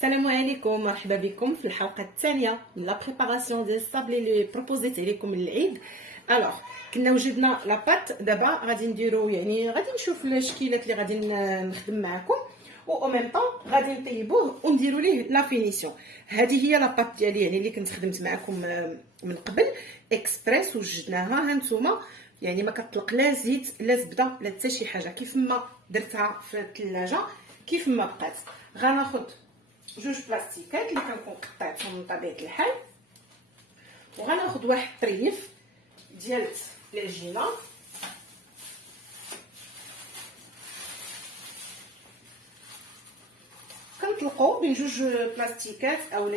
السلام عليكم، مرحبا بكم في الحلقه الثانيه من لا بريباراسيون ديال الصابلي اللي بروبوزيت عليكم للعيد. الوغ كنا وجدنا لا بات، دابا غادي نديرو غادي نشوف الشكيلات اللي غادي نخدم معكم و او ميم طون غادي نطيبوه ونديرو ليه لا فينيسيون. هذه هي لا بات ديالي اللي كنت خدمت معكم من قبل اكسبريس وجدناها. ها نتوما ما كتطلق لا زيت لا زبده لا حتى شي حاجه، كيف ما درتها في الثلاجه كيف ما بقات. غناخذ جوج بلاستيكات اللي كنكون قطعتهم من طبيعه الحال، وغناخذ واحد الطريف ديال العجينه كنطلقوا بين جوج بلاستيكات او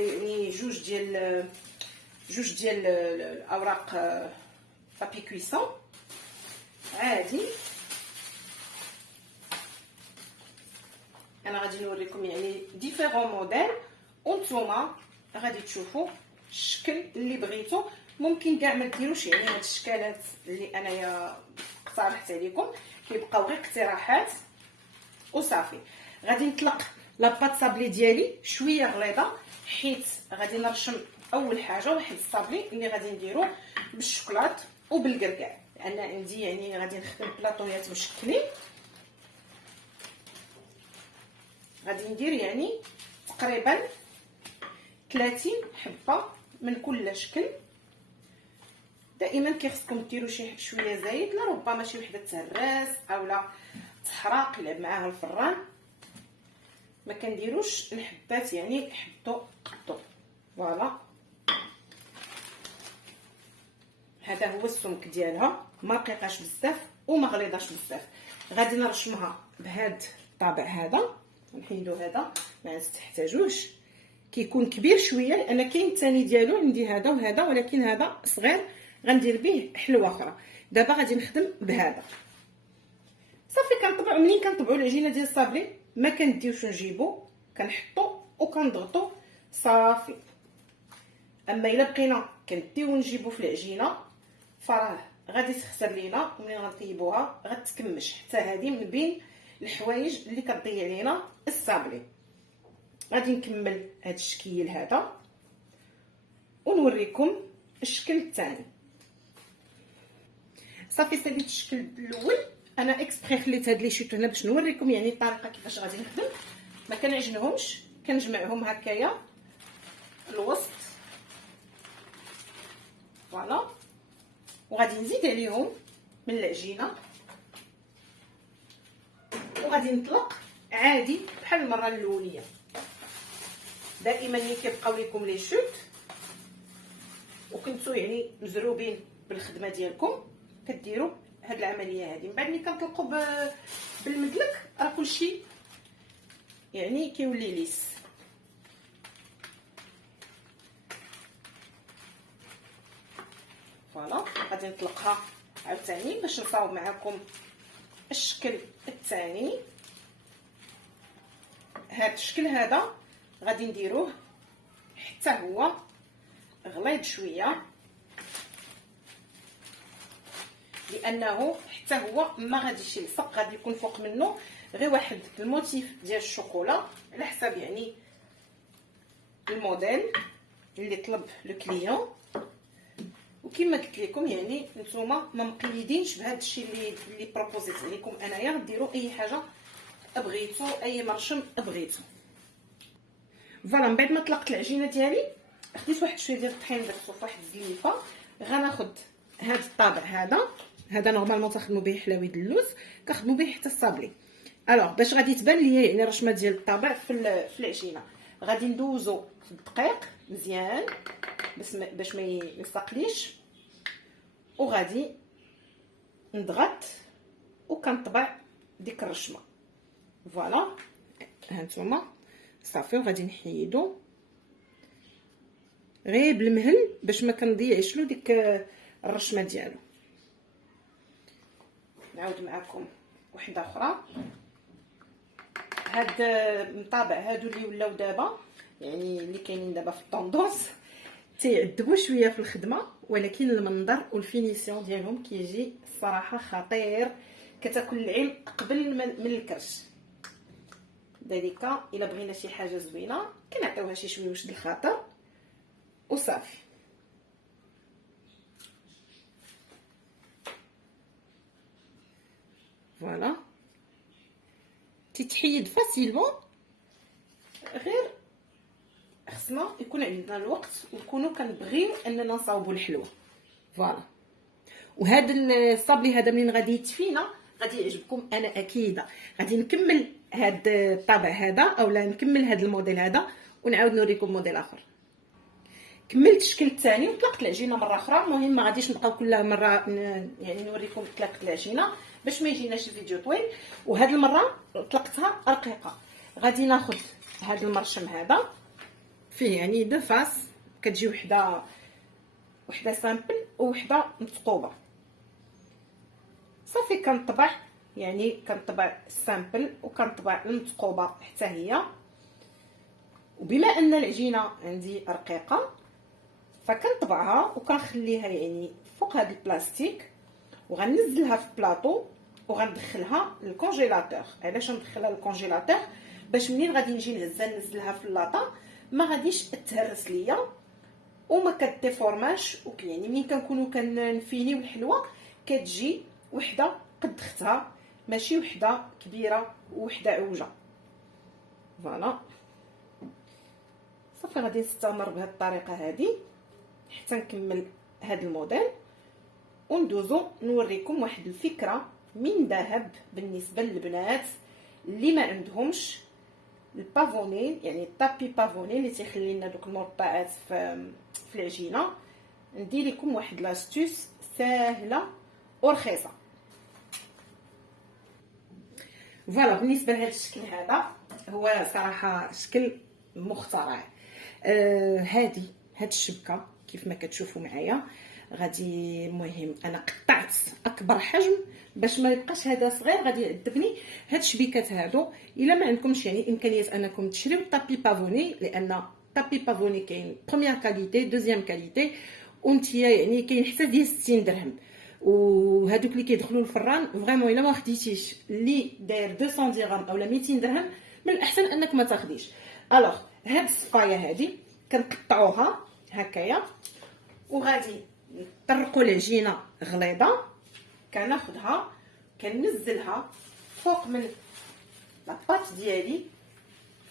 جوج ديال الاوراق بابي كويسون عادي. انا غادي نوريكم ديفيرون موديل وانتوما غادي تشوفوا الشكل اللي بغيتو. ممكن كاع ما ديروش هاد الشكالات اللي انايا اقترحت عليكم، كيبقاو غير اقتراحات وصافي. غادي نطلق لاباط صابلي ديالي شويه غليظه، حيت غادي نرشم اول حاجه واحد الصابلي اللي غادي نديروه بالشوكولات وبالكركاع، لان عندي غادي نخدم بلاطويات مشكلين. غادي ندير تقريبا 30 حبه من كل شكل. دائما كيخصكم ديروا شي شويه زايد، لربما شي وحده تهرس اولا تحرق يلعب معاها الفران. ما كنديروش الحبات حدو قدو. فوالا هذا هو السمك ديالها، ما رقيقاش بزاف وما غليظاش بزاف. غادي نرشمها بهذا الطابع هذا، نحيدو هذا ما نستحتاجوش، كيكون كبير شويه لان كاين الثاني ديالو عندي هذا وهذا، ولكن هذا صغير غندير به حلوه اخرى. دابا غادي نخدم بهذا صافي. كنطبعوا منين كنطبعوا العجينه ديال الصابلي ما كنديوش نجيبو، كنحطو وكنضغطو صافي. اما الا بقينا كنديو نجيبو في العجينه فراه غادي تخسر لينا، ومنين غنطيبوها غتكمش. حتى هذه من بين الحوايج اللي كتضيع علينا الصابلي. غادي نكمل هذا الشكل هذا ونوريكم الشكل الثاني. صافي ساليت الشكل الاول، انا اكسبري خليت هاد لي شيتو هنا باش نوريكم الطريقه كيفاش غادي نخدم. ما كنعجنهمش، كنجمعهم هكايا الوسط فوالا، وغادي نزيد عليهم من العجينه وغادي نطلق عادي بحال المره الاوليه. دائما ملي كيبقاو لكم لي شوت وكنتو مزروبين بالخدمه ديالكم كديروا هاد العمليه هذه. من بعد ملي كنطلقوا بالمدلك راه كلشي كيولي ليس. فوالا غادي نطلقها عاوتاني باش نصاوب معكم الشكل الثاني. هاد الشكل هذا غادي نديروه حتى هو غليظ شويه، لانه حتى هو ما غاديش يلصق، غادي يكون فوق منه غير واحد الموتيف ديال الشوكولا على حساب الموديل اللي طلب لو كليون. وكما قلت لكم نتوما ما مقيدينش بهذا الشيء اللي بروبوزيت عليكم انايا، ديروا اي حاجه بغيتو، اي مرشم بغيتو. فوالا من بعد ما طلقت العجينه ديالي خديت واحد شويه ديال الطحين درتو في واحد الزليفه. غناخذ هذا الطابع هذا نورمالمون تخدموا به حلاوي اللوز، كنخدموا به حتى الصابلي. الوغ باش غادي تبان ليا رشمه ديال الطابع في العجينه، غادي ندوزو في الدقيق مزيان باش ما يلصقليش، وغادي نضغط وكنطبع ديك الرشمه. فوالا هانتوما صافي. وغادي نحيدو غير بالمهل باش ما كنضيعش له ديك الرشمه ديالو. نعاود معكم وحده اخرى. هاد المطابع هادو اللي ولاو دابا اللي كاينين دابا في الطوندونس تيعذبوا شويه في الخدمه، ولكن المنظر والفينيسيون ديالهم كيجي الصراحه خطير. كتاكل العين قبل من الكرش. ذلك الا بغينا شي حاجه زوينه كنعطيوها شي شويوش د الخضر وصافي. فوالا تيتحيد فاسيلمون، غير خصنا يكون عندنا الوقت ونكونوا كنبغيو اننا نصاوبوا الحلوه. فوالا وهذا الصابلي هذا منين غادي يتفينا غادي يعجبكم انا اكيده. غادي نكمل هذا الطابع هذا اولا نكمل هذا الموديل هذا ونعاود نوريكم موديل اخر. كملت الشكل الثاني وطلقت العجينه مره اخرى. المهم ما غاديش نبقاو كل مره يعني نوريكم طلاقه العجينه باش ما يجيناش الفيديو طويل. وهذه المره طلقتها رقيقه. غادي ناخذ هذا المرشم هذا فيه يعني دو فاس، كتجي وحده سامبل ووحده مثقوبه. صافي كنطبع يعني كنطبع السامبل وكنطبع المثقوبه حتى هي. وبما ان العجينه عندي رقيقه فكنطبعها وكنخليها يعني فوق هذا البلاستيك وغنزلها في بلاطو وغندخلها للكونجيلاتور. علاش ندخلها للكونجيلاتور؟ باش منين غادي نجي نهزها ننزلها في اللاطه ما غاديش تهرس ليا وما كديفورماش. يعني ملي كنكونوا كنفينيو الحلوه كتجي وحده قد اختها، ماشي وحده كبيره وحده عوجه. فوالا صافي غادي نستمر بهذه الطريقه هذه حتى نكمل هذا الموديل وندوزو نوريكم واحد الفكره من ذهب بالنسبه للبنات اللي ما عندهمش البافوني، يعني الطابي بافوني اللي تيخلي لنا دوك المربعات في العجينه. ندير لكم واحد لاستوس ساهله ورخيصه. فوالا بالنسبه لهذا الشكل هذا هو صراحه شكل مخترع. هاد الشبكه كيف ما كتشوفوا معايا غادي المهم انا قطعت اكبر حجم باش ما يبقاش هذا صغير غادي يعذبني. هاد الشبيكات هادو الا ما عندكمش يعني امكانيه انكم تشريو طابي بافوني، لان طابي بافوني كاين بروميير كاليتي دوزيام كاليتي وانتيا يعني كاين حتى ديال 60 درهم. وهادوك اللي كيدخلوا الفران فريمون الا ما خديتيش اللي داير 200 درهم اولا 200 درهم من الاحسن انك ما تاخديش. الوغ هاد الصفايه هادي كنقطعوها هكايا وغادي نطرقوا العجينه غليظه، كناخذها كننزلها فوق من لاباط ديالي.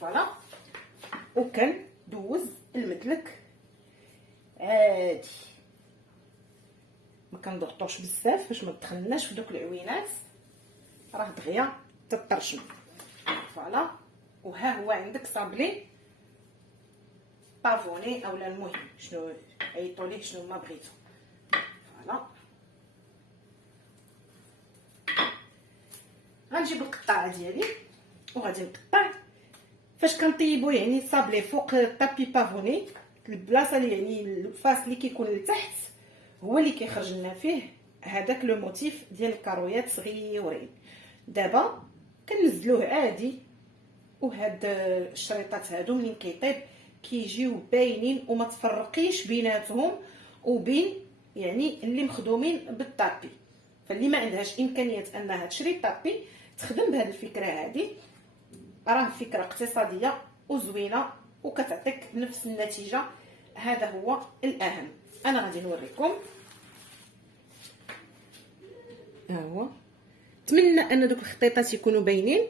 فوالا وكندوز المدلك عادي، ما كنضغطوش بزاف باش ما تدخلناش في دوك العوينات راه دغيا تطرشم. فوالا وها هو عندك صابلي بافوني اولا المهم شنو عيطوا ليه شنو ما بغيتو. فوالا غنجيب القطاعه ديالي وغادي نقطع. فاش كنطيبو يعني الصابلي فوق الطابي بافوني البلاصه اللي يعني الفاس اللي كيكون لتحت هو اللي كيخرج لنا فيه هذاك لو موتيف ديال الكارويات صغيورين. دابا كنزلوه عادي وهاد الشريطات هادو منين كيطيب كيجيو باينين وما تفرقيش بيناتهم وبين يعني اللي مخدومين بالطابي. فاللي ما عندهاش امكانيه انها تشري طابي تخدم بهذه الفكره هذه، راه فكره اقتصاديه وزوينه وكتعطيك نفس النتيجه. هذا هو الاهم. انا غادي نوريكم ها هو. نتمنى ان دوك الخطيطات يكونوا باينين.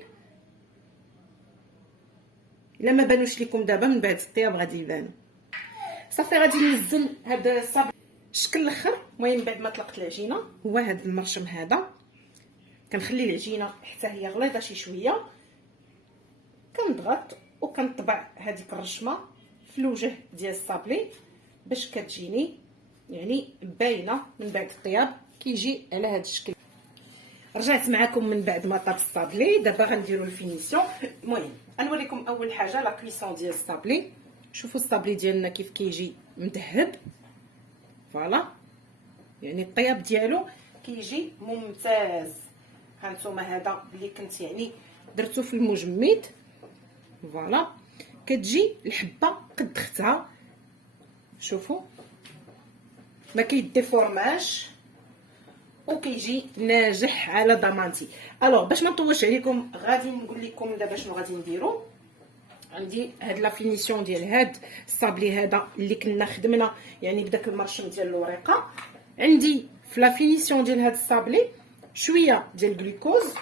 الا ما بانوش لكم دابا من بعد الطياب غادي يبانوا. صافي غادي ننزل هذا الصابلي الشكل الاخر. المهم بعد ما طلقت العجينه هو هذا المرشم هذا كنخلي العجينه حتى هي غليظه شي شويه، كنضغط وكنطبع هذيك الرشمه في الوجه ديال الصابلي باش كتجيني يعني باينه من بعد الطياب كيجي على هذا الشكل. رجعت معكم من بعد ما طاب الصابلي. دابا غنديروا الفينيسيون. المهم غنوريكم اول حاجه لا كويسون ديال الصابلي. شوفوا الصابلي ديالنا كيف كيجي مذهب. فوالا يعني الطياب ديالو كيجي ممتاز. هانتوما هذا اللي كنت يعني درتو في المجمد. فوالا كتجي الحبه قد اختها. شوفوا ما كيديفورماش وكيجي ناجح على ضمانتي. الوغ باش ما نطولش عليكم غادي نقول لكم دابا شنو غادي نديرو. عندي هاد لا فينيسيون ديال هاد الصابلي هذا اللي كنا خدمنا يعني بداك المرشم ديال الوريقه. عندي في لا فينيسيون ديال هاد الصابلي شويه ديال الجلوكوز،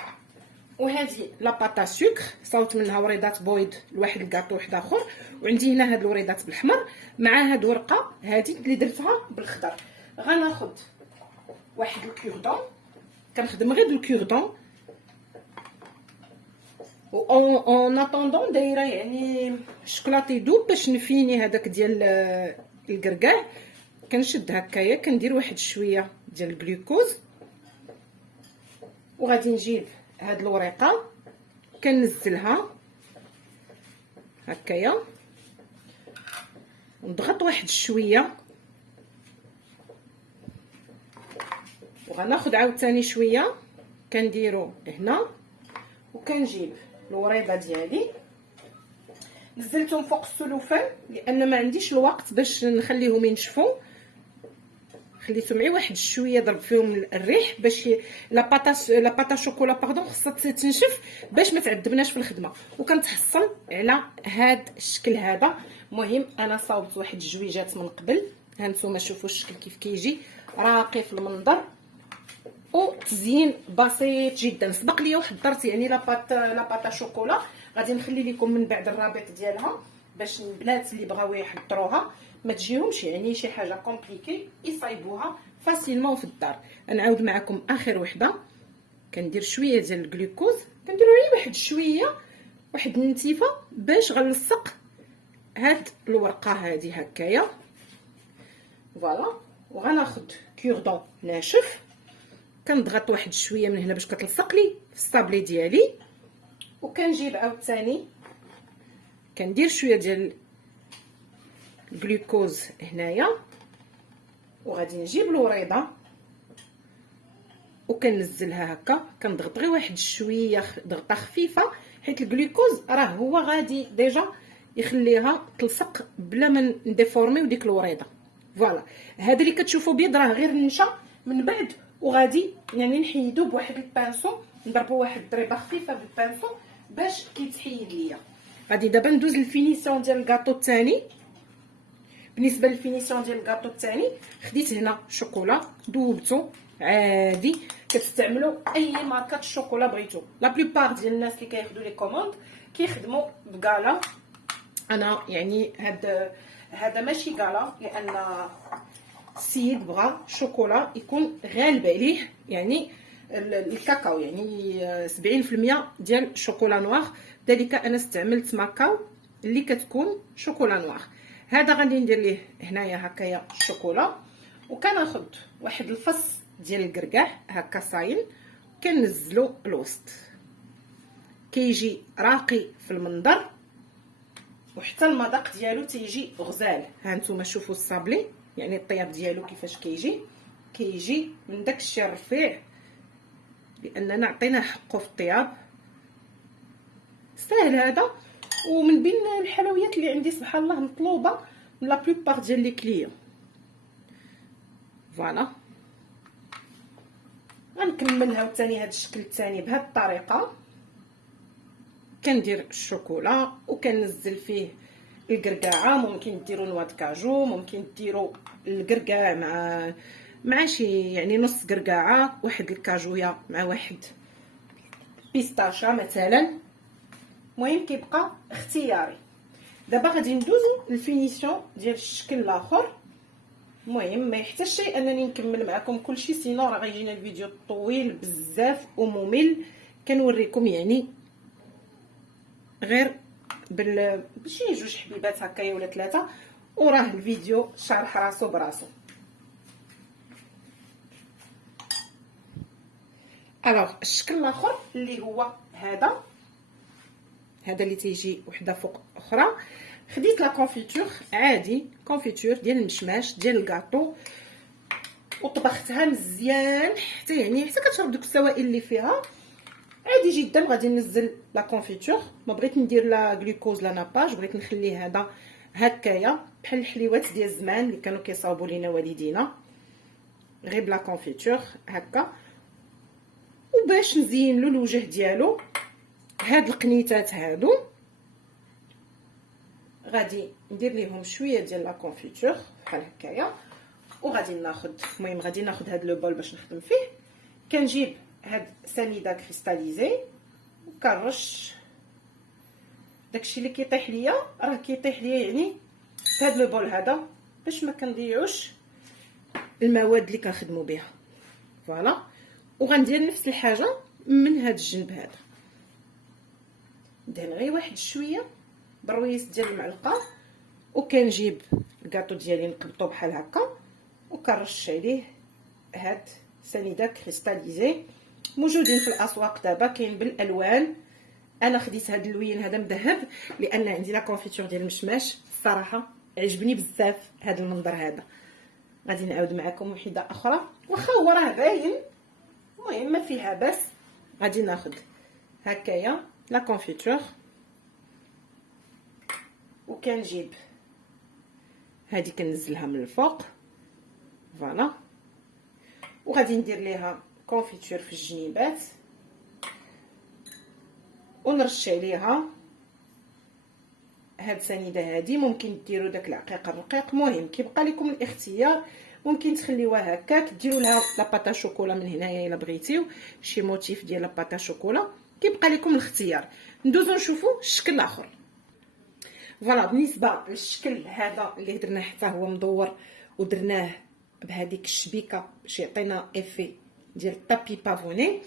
وهذه لا باطا سكر صوت منها وريضات بويض لواحد الكاطو واحد اخر، وعندي هنا هاد الوريضات بالحمر مع هاد ورقه هذه اللي درتها بالخضر. غناخذ واحد الكوردون، كنخدم غير بالكوردون، و اون اتوندون دايره يعني الشوكولاطي يذوب باش نفيني هذاك ديال الكركاع. كنشد هكايا كندير واحد شويه ديال الجلوكوز، وغادي نجيب هاد الورقه كنزلها هكايا ونضغط واحد شويه، وغناخد عاوتاني شويه كنديرو هنا، وكنجيب الوريضه ديالي نزلتهم فوق السلوفان لان ما عنديش الوقت باش نخليهم ينشفوا. خليتهم غير واحد شويه ضرب فيهم الريح باش لا باطا شوكولا باردون خصها تنشف باش ما تعذبناش في الخدمه. وكنتحصل على هاد الشكل هذا. المهم انا صاوبت واحد الجويجات من قبل، ها نتوما شوفوا الشكل كيف كيجي راقي في المنظر، وتزيين بسيط جدا. سبق لي وحضرت يعني لا باطا شوكولا، غادي نخلي لكم من بعد الرابط ديالها باش البنات اللي بغاو يحضروها ما تجيهمش يعني شي حاجه كومبليكي، يصايبوها فاسيلمون في الدار. نعاود معكم اخر وحده. كندير شويه ديال الجلوكوز، كنديروا غير واحد شويه، واحد النتيفه باش غنلصق هاد الورقه هذه هكايا فوالا. وغناخد كوردون ناشف كنضغط واحد شويه من هنا باش كتلصق لي في الصابلي ديالي، وكنجيب عاوتاني كندير شويه ديال الجلوكوز هنايا، وغادي نجيب الوريضه وكنزلها هكا كنضغط غير واحد شويه ضغطه خفيفه، حيت الجلوكوز راه هو غادي ديجا يخليها تلصق بلا ما نديفورميو ديك الوريضه فوالا. هذا اللي كتشوفوا بيض راه غير النشا من بعد، وغادي يعني نحيدو بواحد البانسو، نضربو واحد الضريبه خفيفه بالبانسو باش كيتحيد ليا. غادي دابا ندوز للفينيسيون ديال الكاطو الثاني. بالنسبه للفينيسيون ديال الكاطو الثاني خديت هنا شوكولا ذوبتو عادي، كتستعملوا اي ماركه الشوكولا بغيتو. لا بلوبار ديال الناس اللي كياخذوا لي كوموند كيخدموا بكالا. انا يعني هذا ماشي كالا، لان السيد بغى شوكولا يكون غالب عليه يعني الكاكاو، يعني 70% ديال شوكولا نوار، ذلك انا استعملت ماكاو اللي كتكون شوكولا نوار. هذا غادي ندير ليه هنايا هكايا الشوكولا، وكناخذ واحد الفص ديال الكركاع هكا صاين كنزلو الوسط، كيجي راقي في المنظر وحتى المذاق ديالو تيجي غزال. ها نتوما شوفوا الصابلي يعني الطياب ديالو كيفاش كيجي من داك الشيء الرفيع، لاننا عطيناه حقه في الطياب. ساهل هذا، ومن بين الحلويات اللي عندي سبحان الله مطلوبه من لا بلوبار ديال لي كليون فوالا. غنكملها وثاني هذا الشكل الثاني بهذه الطريقه. كندير الشوكولا وكنزل فيه الكركاعه، ممكن ديروا نوا كاجو، ممكن ديروا الكركاع مع شي يعني نص كركاعه، واحد الكاجويه مع واحد بيستاشا مثلا. المهم كيبقى اختياري. دابا غادي ندوزو للفينيسيون ديال الشكل الاخر. المهم ما يحتاج شيء انني نكمل معكم كلشي، سينو راه غيجينا الفيديو طويل بزاف وممل. كنوريكم يعني غير بشي جوج حبيبات هكايا ولا ثلاثه، وراه الفيديو شارح راسو براسو. الوغ الشكل الاخر اللي هو هذا اللي تيجي وحده فوق اخرى. خديت لا كونفيتور عادي، كونفيتور ديال المشماش ديال الكاطو، وطبختها مزيان حتى كتشرب دوك السوائل اللي فيها عادي جدا. غادي ننزل لا كونفيتور، ما بغيت ندير لا غلوكوز لا ناباج، بغيت نخليه هذا هكايا بحال الحليوات ديال زمان اللي كانوا كيصاوبوا لينا والدينا، غير بلا كونفيتور هكا. وباش نزين له الوجه ديالو هاد القنيتات هادو غادي ندير ليهم شويه ديال لا كونفيتور بحال هكايا، وغادي ناخذ، المهم غادي ناخذ هذا لو بول باش نخدم فيه. كنجيب هاد سنيده كريستاليزي وكنرش داكشي اللي كيطيح ليا، راه كيطيح ليا يعني في هاد لو بول هذا باش ما كنضيعوش المواد اللي كنخدموا بها. فوالا، وغندير نفس الحاجه من هاد الجنب هذا، ندهن غير واحد شويه بالرويس ديال المعلقه، وكنجيب الكاطو ديالي نقبطو بحال هكا وكنرش عليه هاد سنيده كريستاليزي. موجودين في الاسواق دابا، كاين بالالوان. انا خديت هاد اللوين هذا مذهب لان عندي لا كونفيتور ديال المشماش، الصراحه عجبني بزاف هاد المنظر هذا. غادي نعاود معكم وحده اخرى واخا هو راه باين، المهم ما فيها باس. غادي ناخذ هكايا لا كونفيتور وكنجيب هذه كنزلها من الفوق، فوالا، وغادي ندير ليها كونفيتور في الجنيبات ونرش عليها هاد السنيده هذه. ممكن ديروا داك العقيق الرقيق، مهم كيبقى لكم الاختيار. ممكن تخليوها هكاك، ديروا لها لاباطا شوكولا من هنايا الا بغيتيو شي موتيف ديال لاباطا شوكولا، كيبقى لكم الاختيار. ندوزو نشوفوا الشكل الاخر. فوالا، بالنسبه للشكل هذا اللي درناه حتى هو مدور ودرناه بهذيك الشبيكه باش يعطينا ايفي ديال الطابي بافوني.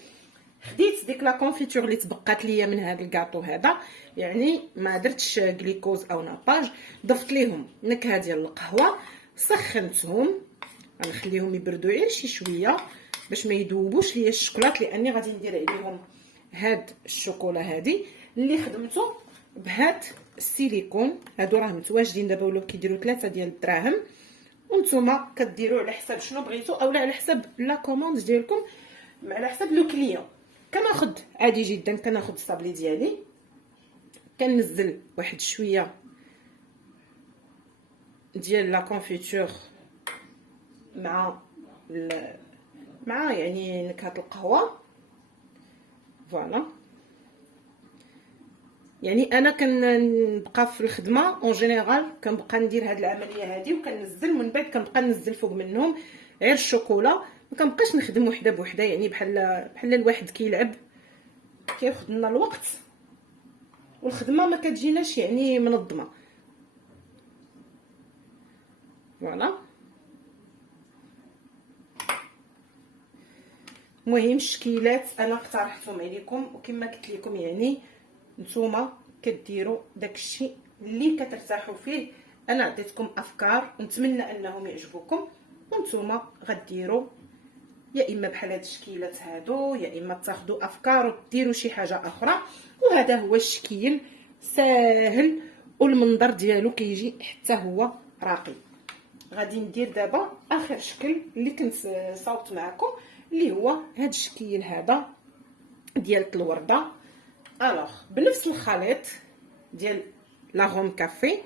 خديت ديك لا كونفيتور اللي تبقات ليا من هذا الكاطو هذا، يعني ما درتش غليكوز او ناباج، ضفت ليهم نكهه ديال القهوه، سخنتهم، غنخليهم يبردوا غير شي شويه باش ما يذوبوش ليا الشوكولات، لاني غادي ندير عليهم هاد الشوكولا هادي اللي خدمته بهاد السيليكون. هادو راه متواجدين دابا، ولاو كيديروا 3 ديال الدراهم، وانتم كديروا على حساب شنو بغيتو اولا على حساب لا كوموند ديالكم، على حساب لو كليون. كناخذ عادي جدا، كناخذ الصابلي ديالي، كننزل واحد شويه ديال لا كونفيتور مع يعني نكهه القهوه. فوالا، يعني انا كنبقى في الخدمه اون جينيرال كنبقى ندير هاد العمليه هادي وكننزل، من بعد كنبقى ننزل فوق منهم غير الشوكولا، ما كنبقاش نخدم وحده بوحده، يعني بحال الواحد كيلعب كياخذ لنا الوقت والخدمه ما كتجيناش يعني منظمه. فوالا، المهم الشكيلات انا اقترحتهم عليكم، وكما قلت لكم يعني نتوما كديروا داكشي اللي كترتاحوا فيه. انا عطيتكم افكار ونتمنى انهم يعجبوكم، وانتوما غديروا يا اما بحال هاد الشكيلات هادو، يا اما تاخذوا افكار وديروا شي حاجه اخرى. وهذا هو الشكيل ساهل والمنظر ديالو كيجي حتى هو راقي. غادي ندير دابا اخر شكل اللي كنت صاوبت معكم، اللي هو هاد الشكل هذا ديال الورده. الوغ بنفس الخليط ديال لاغوم كافي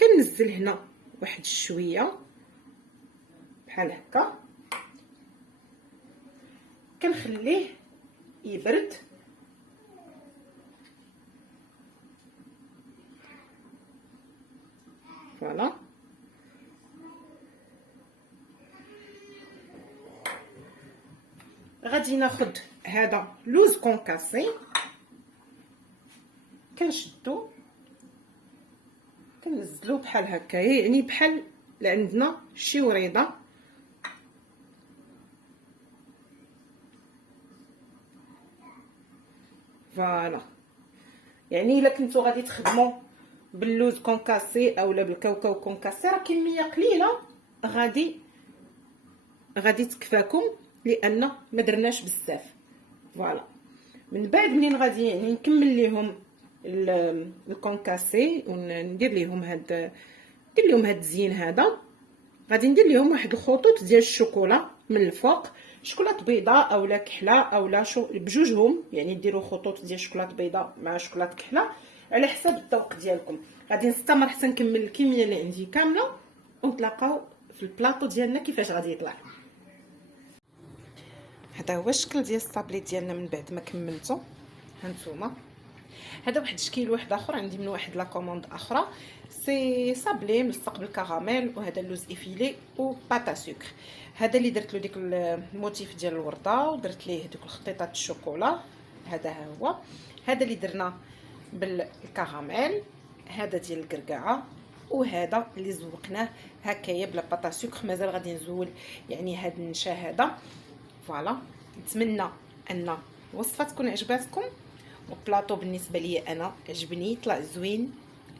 كنزل هنا واحد شويه بحال هكا، كنخليه يبرد. فوالا، غادي ناخد هذا لوز كونكاسي، كنشدو كنزلو بحال هكايا، يعني بحال عندنا شي وريضه. فوالا، يعني الا كنتو غادي تخدموا باللوز كونكاسي اولا بالكاوكاو كونكاسي راه كميه قليله غادي تكفاكم، لان ما درناش بزاف. فوالا، من بعد منين غادي يعني نكمل ليهم الكونكاسي وندير ليهم هاد الزين هذا، غادي ندير ليهم واحد الخطوط ديال الشوكولا من الفوق، شوكولاط بيضاء اولا كحله اولا بجوجهم، يعني ديروا خطوط ديال شوكولاط بيضاء مع شوكولاط كحله على حسب الذوق ديالكم. غادي نستمر حتى نكمل الكميه اللي عندي كامله، ونتلاقاو في البلاطو ديالنا كيفاش غادي يطلع. هذا هو الشكل ديال الصابلي ديالنا من بعد ما كملته. هانتوما هذا واحد الشكل واحد اخر عندي من واحد لا كوموند اخرى، سي صابلي ملصق بالكراميل، وهذا اللوز افيلي وباتا سكر. هذا اللي درت له ديك الموتيف ديال الورده ودرت ليه دوك الخطيطات الشوكولا، هذا ها هو. هذا اللي درنا بالكراميل، هذا ديال القرقعه، وهذا اللي زوقناه هكايا بلا باتا سكر. مازال غادي نزول يعني هذا النشا هذا. فوالا، نتمنى ان الوصفه تكون عجباتكم، وبلاطو بالنسبه لي انا عجبني، طلع زوين.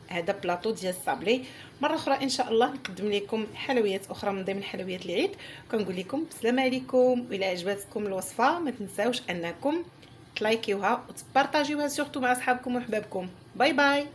هذا بلاطو ديال الصابلي. مره اخرى ان شاء الله نقدم لكم حلويات اخرى من ضمن حلويات العيد. كنقول لكم السلام عليكم، والى عجباتكم الوصفه ما تنساوش انكم تلايكيوها وتبارطاجيوها سورتو مع اصحابكم وحبابكم. باي باي.